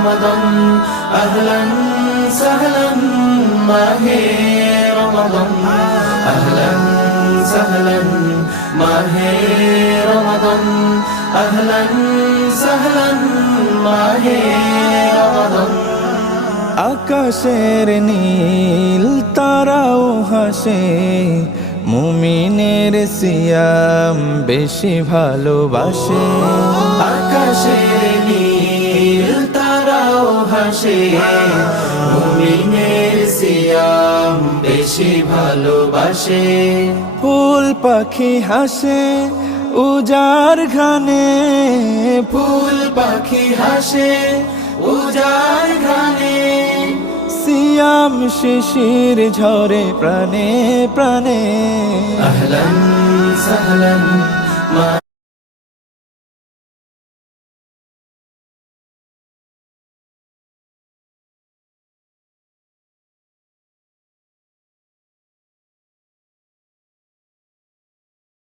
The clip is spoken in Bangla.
রমাদান আহলান সাহলান মাহে রমাদান আহলান সাহলান মাহে রমাদান আহলান সাহলান মাহে রমাদান আকাশের নীল তারাও হাসে মুমিনের সিয়াম বেশি ভালোবাসে আকাশের নীল তারাও হাসে মুমিনের সিয়াম বেশি ভালোবাসে ফুল পাখি হাসে উজার ঘানে ফুল পাখি হাসে উজার ঘানে সিয়াম শিশির ঝরে প্রাণে প্রাণে আহলান সাহলান